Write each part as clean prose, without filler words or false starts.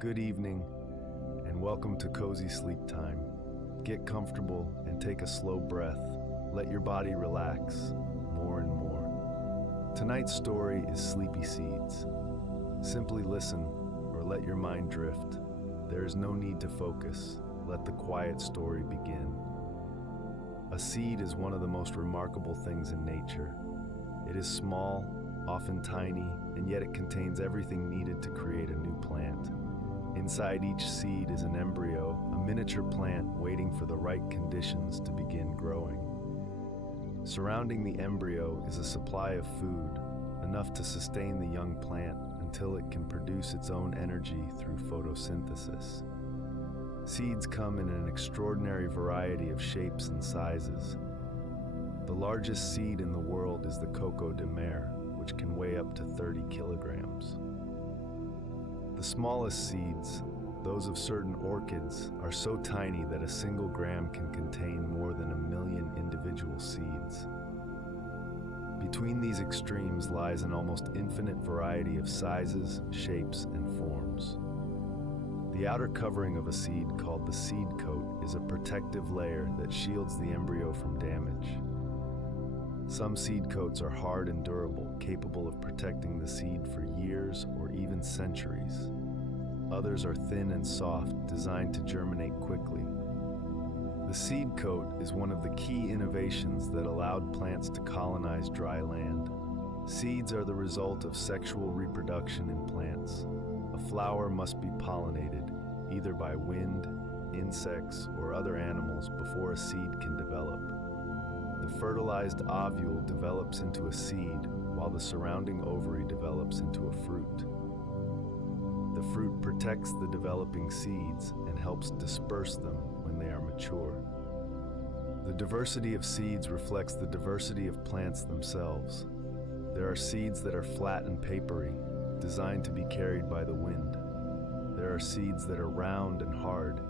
Good evening, and welcome to Cozy Sleep Time. Get comfortable and take a slow breath. Let your body relax more and more. Tonight's story is Sleepy Seeds. Simply listen or let your mind drift. There is no need to focus. Let the quiet story begin. A seed is one of the most remarkable things in nature. It is small, often tiny, and yet it contains everything needed to create a new plant. Inside each seed is an embryo, a miniature plant waiting for the right conditions to begin growing. Surrounding the embryo is a supply of food, enough to sustain the young plant until it can produce its own energy through photosynthesis. Seeds come in an extraordinary variety of shapes and sizes. The largest seed in the world is the coco de mer, which can weigh up to 30 kilograms. The smallest seeds, those of certain orchids, are so tiny that a single gram can contain more than 1 million individual seeds. Between these extremes lies an almost infinite variety of sizes, shapes, and forms. The outer covering of a seed, called the seed coat, is a protective layer that shields the embryo from damage. Some seed coats are hard and durable, capable of protecting the seed for years or even centuries. Others are thin and soft, designed to germinate quickly. The seed coat is one of the key innovations that allowed plants to colonize dry land. Seeds are the result of sexual reproduction in plants. A flower must be pollinated, either by wind, insects, or other animals before a seed can develop. The fertilized ovule develops into a seed, while the surrounding ovary develops into a fruit. The fruit protects the developing seeds and helps disperse them when they are mature. The diversity of seeds reflects the diversity of plants themselves. There are seeds that are flat and papery, designed to be carried by the wind. There are seeds that are round and hard,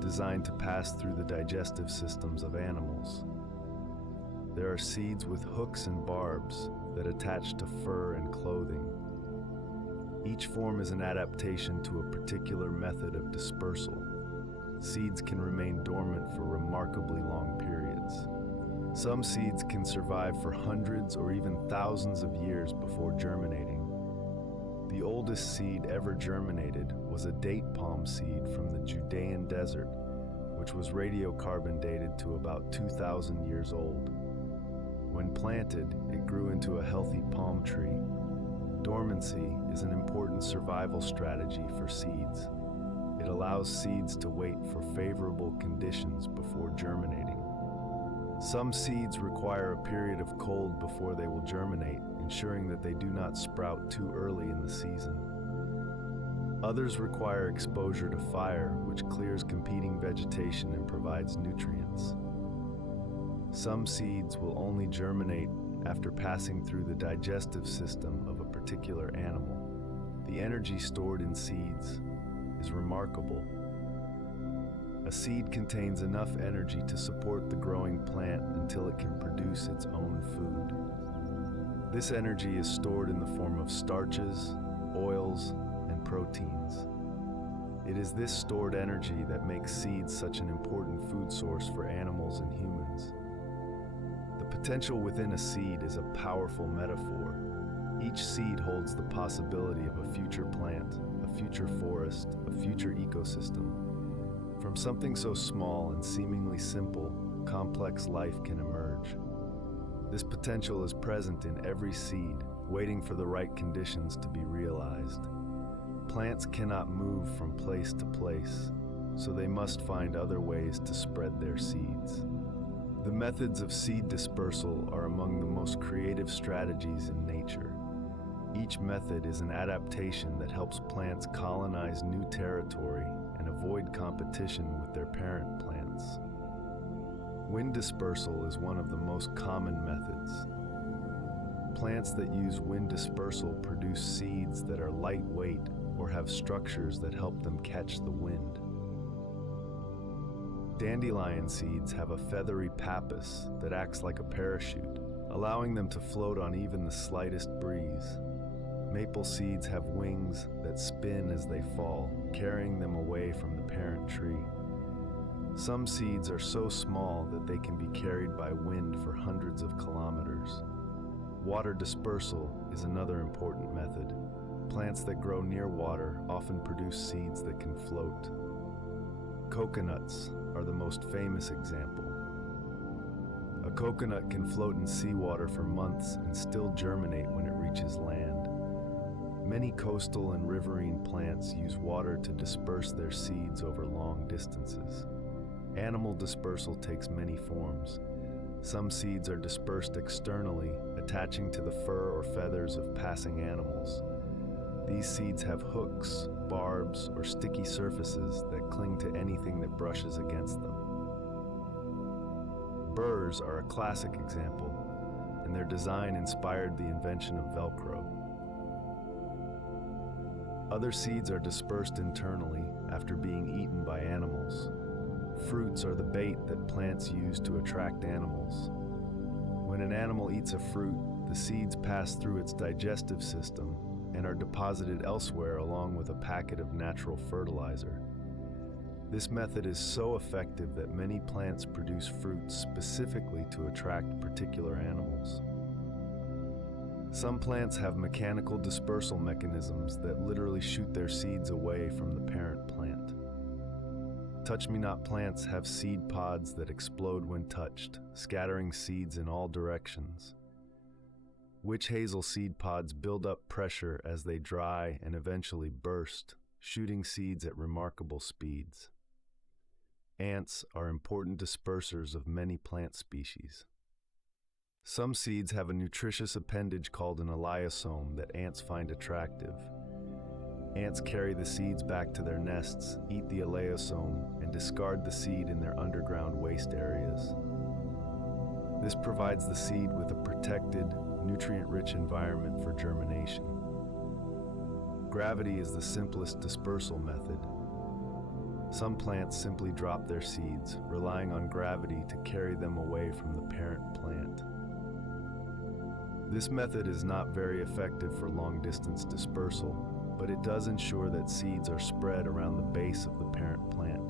designed to pass through the digestive systems of animals. There are seeds with hooks and barbs that attach to fur and clothing. Each form is an adaptation to a particular method of dispersal. Seeds can remain dormant for remarkably long periods. Some seeds can survive for hundreds or even thousands of years before germinating. The oldest seed ever germinated was a date palm seed from the Judean desert, which was radiocarbon dated to about 2,000 years old. When planted, it grew into a healthy palm tree. Dormancy is an important survival strategy for seeds. It allows seeds to wait for favorable conditions before germinating. Some seeds require a period of cold before they will germinate, ensuring that they do not sprout too early in the season. Others require exposure to fire, which clears competing vegetation and provides nutrients. Some seeds will only germinate after passing through the digestive system of a particular animal. The energy stored in seeds is remarkable. A seed contains enough energy to support the growing plant until it can produce its own food. This energy is stored in the form of starches, oils, and proteins. It is this stored energy that makes seeds such an important food source for animals and humans. The potential within a seed is a powerful metaphor. Each seed holds the possibility of a future plant, a future forest, a future ecosystem. From something so small and seemingly simple, complex life can emerge. This potential is present in every seed, waiting for the right conditions to be realized. Plants cannot move from place to place, so they must find other ways to spread their seeds. The methods of seed dispersal are among the most creative strategies in nature. Each method is an adaptation that helps plants colonize new territory and avoid competition with their parent plants. Wind dispersal is one of the most common methods. Plants that use wind dispersal produce seeds that are lightweight or have structures that help them catch the wind. Dandelion seeds have a feathery pappus that acts like a parachute, allowing them to float on even the slightest breeze. Maple seeds have wings that spin as they fall, carrying them away from the parent tree. Some seeds are so small that they can be carried by wind for hundreds of kilometers. Water dispersal is another important method. Plants that grow near water often produce seeds that can float. Coconuts are the most famous example. A coconut can float in seawater for months and still germinate when it reaches land. Many coastal and riverine plants use water to disperse their seeds over long distances. Animal dispersal takes many forms. Some seeds are dispersed externally, attaching to the fur or feathers of passing animals. These seeds have hooks, barbs, or sticky surfaces that cling to anything that brushes against them. Burrs are a classic example, and their design inspired the invention of Velcro. Other seeds are dispersed internally after being eaten by animals. Fruits are the bait that plants use to attract animals. When an animal eats a fruit, the seeds pass through its digestive system and are deposited elsewhere along with a packet of natural fertilizer. This method is so effective that many plants produce fruits specifically to attract particular animals. Some plants have mechanical dispersal mechanisms that literally shoot their seeds away from the parent plant. Touch-me-not plants have seed pods that explode when touched, scattering seeds in all directions. Witch hazel seed pods build up pressure as they dry and eventually burst, shooting seeds at remarkable speeds. Ants are important dispersers of many plant species. Some seeds have a nutritious appendage called an elaiosome that ants find attractive. Ants carry the seeds back to their nests, eat the elaiosome, and discard the seed in their underground waste areas. This provides the seed with a protected, nutrient-rich environment for germination. Gravity is the simplest dispersal method. Some plants simply drop their seeds, relying on gravity to carry them away from the parent plant. This method is not very effective for long-distance dispersal, but it does ensure that seeds are spread around the base of the parent plant.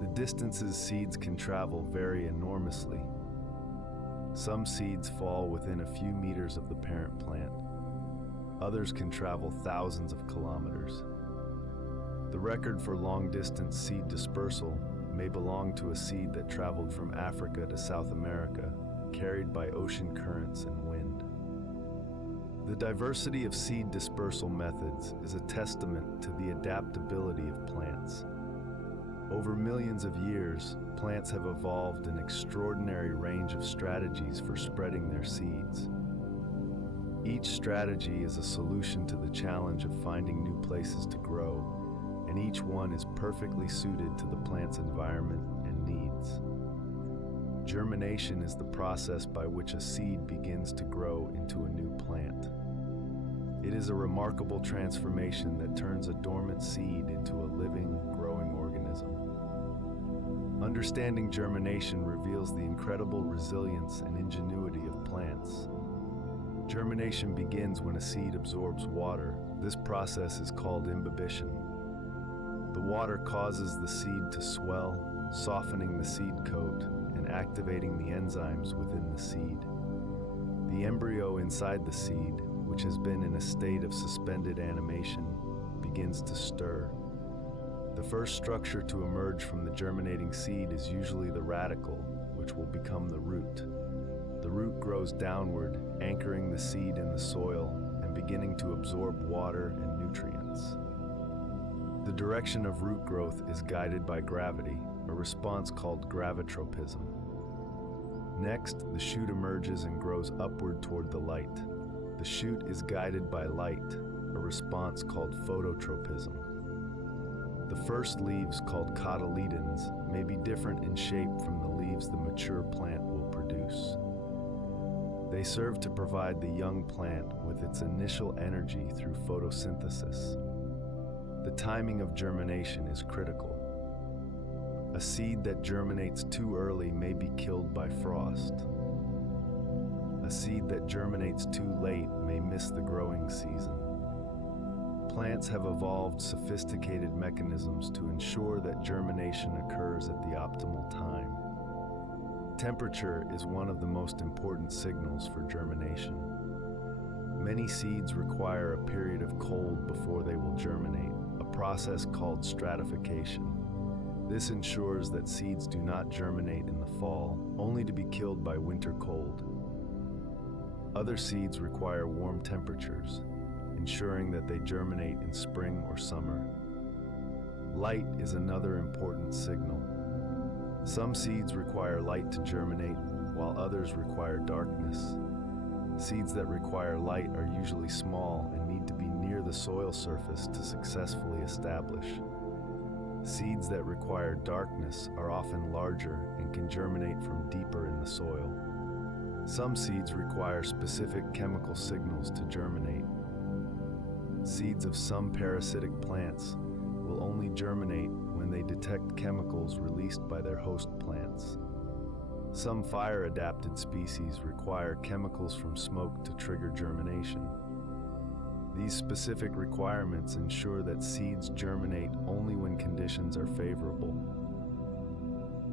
The distances seeds can travel vary enormously. Some seeds fall within a few meters of the parent plant. Others can travel thousands of kilometers. The record for long-distance seed dispersal may belong to a seed that traveled from Africa to South America, carried by ocean currents and wind. The diversity of seed dispersal methods is a testament to the adaptability of plants. Over millions of years, plants have evolved an extraordinary range of strategies for spreading their seeds. Each strategy is a solution to the challenge of finding new places to grow, and each one is perfectly suited to the plant's environment and needs. Germination is the process by which a seed begins to grow into a new plant. It is a remarkable transformation that turns a dormant seed into a living, growing organism. Understanding germination reveals the incredible resilience and ingenuity of plants. Germination begins when a seed absorbs water. This process is called imbibition. The water causes the seed to swell, softening the seed coat and activating the enzymes within the seed. The embryo inside the seed, which has been in a state of suspended animation, begins to stir. The first structure to emerge from the germinating seed is usually the radicle, which will become the root. The root grows downward, anchoring the seed in the soil and beginning to absorb water and nutrients. The direction of root growth is guided by gravity, a response called gravitropism. Next, the shoot emerges and grows upward toward the light. The shoot is guided by light, a response called phototropism. The first leaves, called cotyledons, may be different in shape from the leaves the mature plant will produce. They serve to provide the young plant with its initial energy through photosynthesis. The timing of germination is critical. A seed that germinates too early may be killed by frost. A seed that germinates too late may miss the growing season. Plants have evolved sophisticated mechanisms to ensure that germination occurs at the optimal time. Temperature is one of the most important signals for germination. Many seeds require a period of cold before they will germinate, a process called stratification. This ensures that seeds do not germinate in the fall, only to be killed by winter cold. Other seeds require warm temperatures, ensuring that they germinate in spring or summer. Light is another important signal. Some seeds require light to germinate, while others require darkness. Seeds that require light are usually small and need to be near the soil surface to successfully establish. Seeds that require darkness are often larger and can germinate from deeper in the soil. Some seeds require specific chemical signals to germinate. Seeds of some parasitic plants will only germinate when they detect chemicals released by their host plants. Some fire-adapted species require chemicals from smoke to trigger germination. These specific requirements ensure that seeds germinate only when conditions are favorable.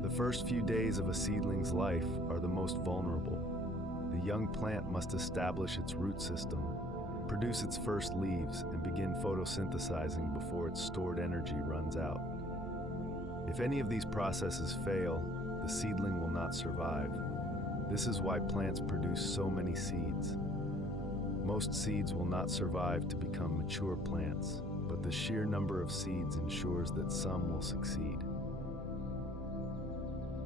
The first few days of a seedling's life are the most vulnerable. The young plant must establish its root system, produce its first leaves, and begin photosynthesizing before its stored energy runs out. If any of these processes fail, the seedling will not survive. This is why plants produce so many seeds. Most seeds will not survive to become mature plants, but the sheer number of seeds ensures that some will succeed.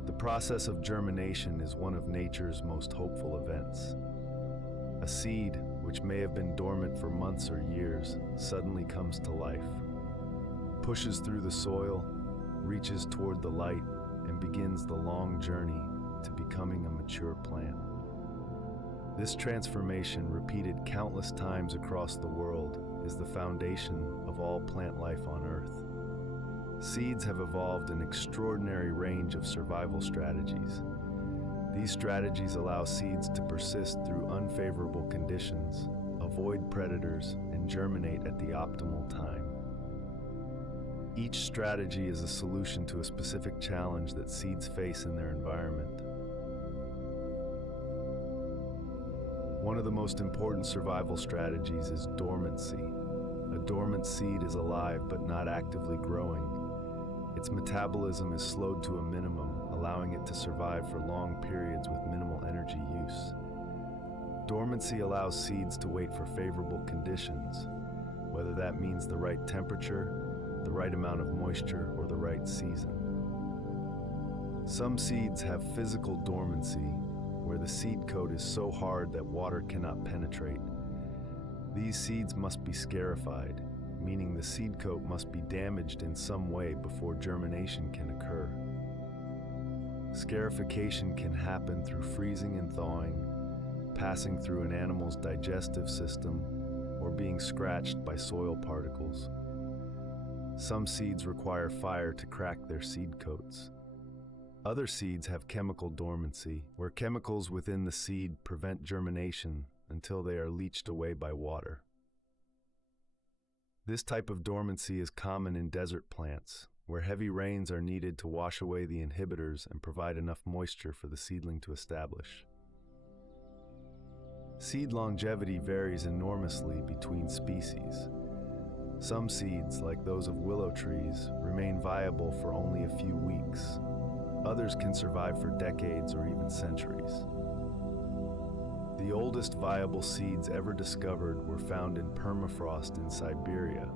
The process of germination is one of nature's most hopeful events. A seed, which may have been dormant for months or years, suddenly comes to life, pushes through the soil, reaches toward the light, and begins the long journey to becoming a mature plant. This transformation, repeated countless times across the world, is the foundation of all plant life on Earth. Seeds have evolved an extraordinary range of survival strategies. These strategies allow seeds to persist through unfavorable conditions, avoid predators, and germinate at the optimal time. Each strategy is a solution to a specific challenge that seeds face in their environment. One of the most important survival strategies is dormancy. A dormant seed is alive but not actively growing. Its metabolism is slowed to a minimum, allowing it to survive for long periods with minimal energy use. Dormancy allows seeds to wait for favorable conditions, whether that means the right temperature, the right amount of moisture, or the right season. Some seeds have physical dormancy, where the seed coat is so hard that water cannot penetrate. These seeds must be scarified, meaning the seed coat must be damaged in some way before germination can occur. Scarification can happen through freezing and thawing, passing through an animal's digestive system, or being scratched by soil particles. Some seeds require fire to crack their seed coats. Other seeds have chemical dormancy, where chemicals within the seed prevent germination until they are leached away by water. This type of dormancy is common in desert plants, where heavy rains are needed to wash away the inhibitors and provide enough moisture for the seedling to establish. Seed longevity varies enormously between species. Some seeds, like those of willow trees, remain viable for only a few weeks. Others can survive for decades or even centuries. The oldest viable seeds ever discovered were found in permafrost in Siberia,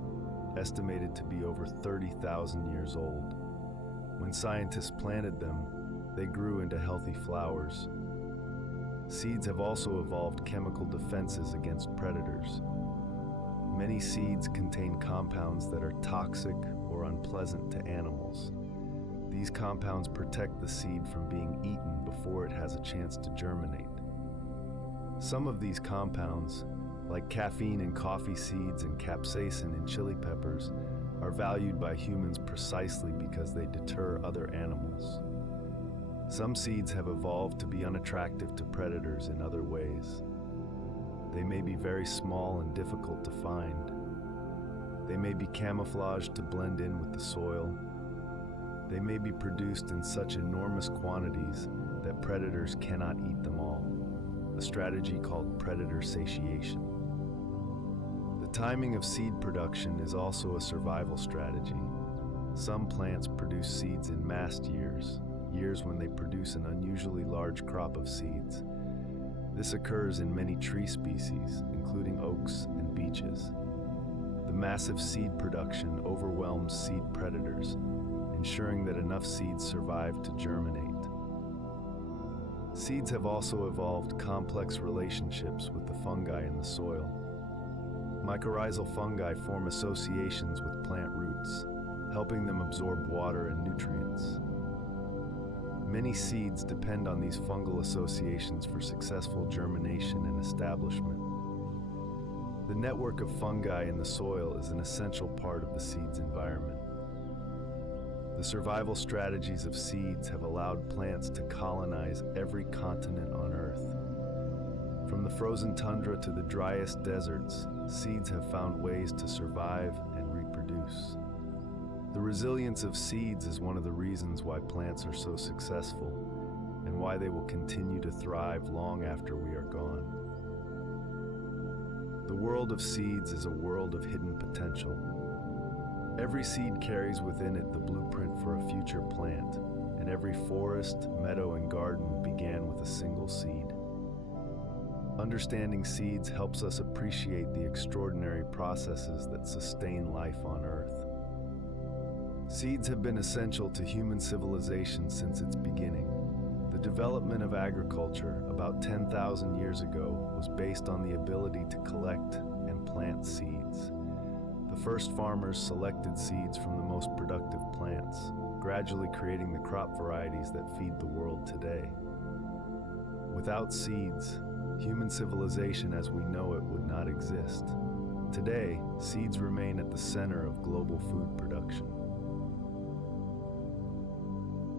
estimated to be over 30,000 years old. When scientists planted them, they grew into healthy flowers. Seeds have also evolved chemical defenses against predators. Many seeds contain compounds that are toxic or unpleasant to animals. These compounds protect the seed from being eaten before it has a chance to germinate. Some of these compounds, like caffeine in coffee seeds and capsaicin in chili peppers, are valued by humans precisely because they deter other animals. Some seeds have evolved to be unattractive to predators in other ways. They may be very small and difficult to find. They may be camouflaged to blend in with the soil. They may be produced in such enormous quantities that predators cannot eat them all, a strategy called predator satiation. The timing of seed production is also a survival strategy. Some plants produce seeds in mast years when they produce an unusually large crop of seeds. This occurs in many tree species, including oaks and beeches. The massive seed production overwhelms seed predators, ensuring that enough seeds survive to germinate. Seeds have also evolved complex relationships with the fungi in the soil. Mycorrhizal fungi form associations with plant roots, helping them absorb water and nutrients. Many seeds depend on these fungal associations for successful germination and establishment. The network of fungi in the soil is an essential part of the seed's environment. The survival strategies of seeds have allowed plants to colonize every continent on Earth. From the frozen tundra to the driest deserts, seeds have found ways to survive and reproduce. The resilience of seeds is one of the reasons why plants are so successful and why they will continue to thrive long after we are gone. The world of seeds is a world of hidden potential. Every seed carries within it the blueprint for a future plant, and every forest, meadow, and garden began with a single seed. Understanding seeds helps us appreciate the extraordinary processes that sustain life on Earth. Seeds have been essential to human civilization since its beginning. The development of agriculture about 10,000 years ago was based on the ability to collect and plant seeds. The first farmers selected seeds from the most productive plants, gradually creating the crop varieties that feed the world today. Without seeds, human civilization as we know it would not exist. Today, seeds remain at the center of global food production.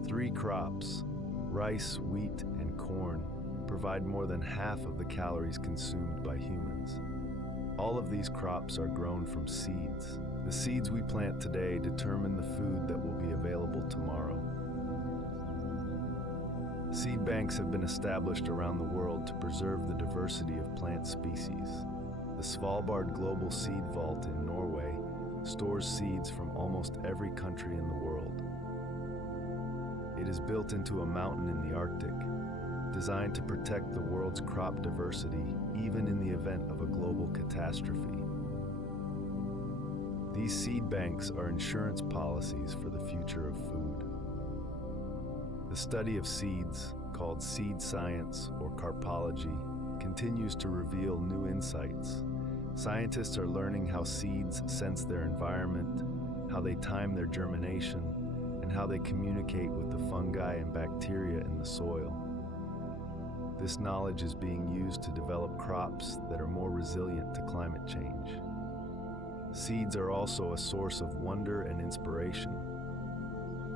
3 crops, rice, wheat, and corn, provide more than half of the calories consumed by humans. All of these crops are grown from seeds. The seeds we plant today determine the food that will be available tomorrow. Seed banks have been established around the world to preserve the diversity of plant species. The Svalbard Global Seed Vault in Norway stores seeds from almost every country in the world. It is built into a mountain in the Arctic, designed to protect the world's crop diversity even in the event of a global catastrophe. These seed banks are insurance policies for the future of food. The study of seeds, called seed science or carpology, continues to reveal new insights. Scientists are learning how seeds sense their environment, how they time their germination, and how they communicate with the fungi and bacteria in the soil. This knowledge is being used to develop crops that are more resilient to climate change. Seeds are also a source of wonder and inspiration.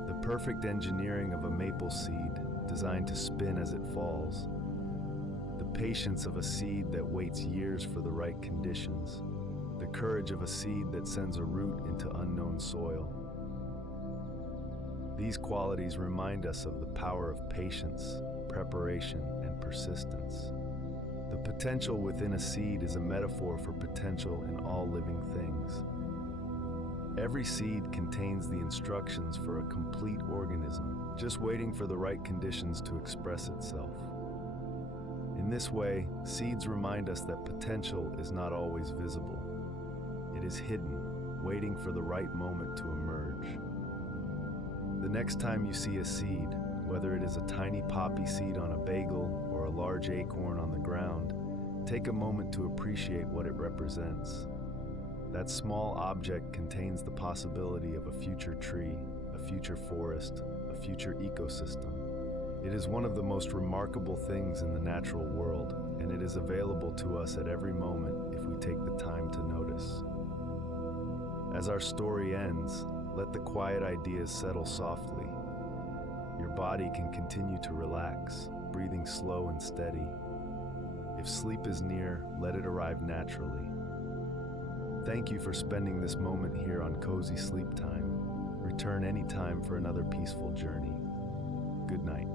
The perfect engineering of a maple seed designed to spin as it falls. The patience of a seed that waits years for the right conditions. The courage of a seed that sends a root into unknown soil. These qualities remind us of the power of patience, preparation, and persistence. The potential within a seed is a metaphor for potential in all living things. Every seed contains the instructions for a complete organism, just waiting for the right conditions to express itself. In this way, seeds remind us that potential is not always visible. It is hidden, waiting for the right moment to emerge. The next time you see a seed, whether it is a tiny poppy seed on a bagel or a large acorn on the ground, take a moment to appreciate what it represents. That small object contains the possibility of a future tree, a future forest, a future ecosystem. It is one of the most remarkable things in the natural world, and it is available to us at every moment if we take the time to notice. As our story ends, let the quiet ideas settle softly. Your body can continue to relax, breathing slow and steady. If sleep is near, let it arrive naturally. Thank you for spending this moment here on Cozy Sleep Time. Return anytime for another peaceful journey. Good night.